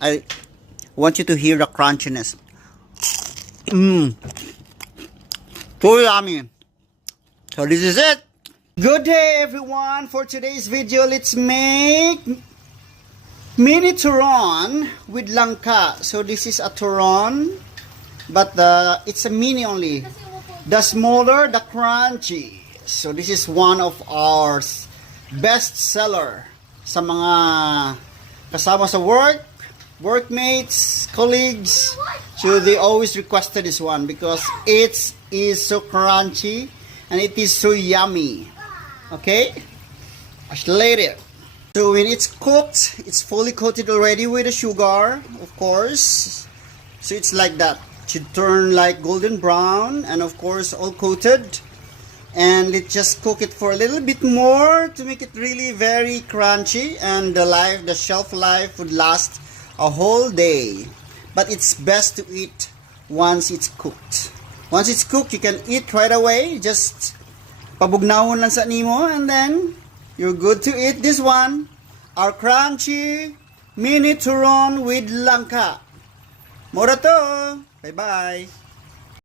I want you to hear the crunchiness. Mmm. So yummy. So this is it. Good day everyone. For today's video, let's make mini turon with langka. So this is a turon, but it's a mini only. The smaller, the crunchy. So this is one of our best seller sa mga kasama sa work, workmates, colleagues. So they always requested this one because it is so crunchy and it is so yummy. Okay, later. So when it's cooked, it's fully coated already with the sugar, of course. So it's like that. It should turn like golden brown and of course all coated. And let's just cook it for a little bit more to make it really very crunchy, and the shelf life would last a whole day. But it's best to eat once it's cooked. Once it's cooked, you can eat right away. Just pabugnawon lang sa nimo and then you're good to eat this one. Our crunchy mini turon with langka. Mora to. Bye-bye.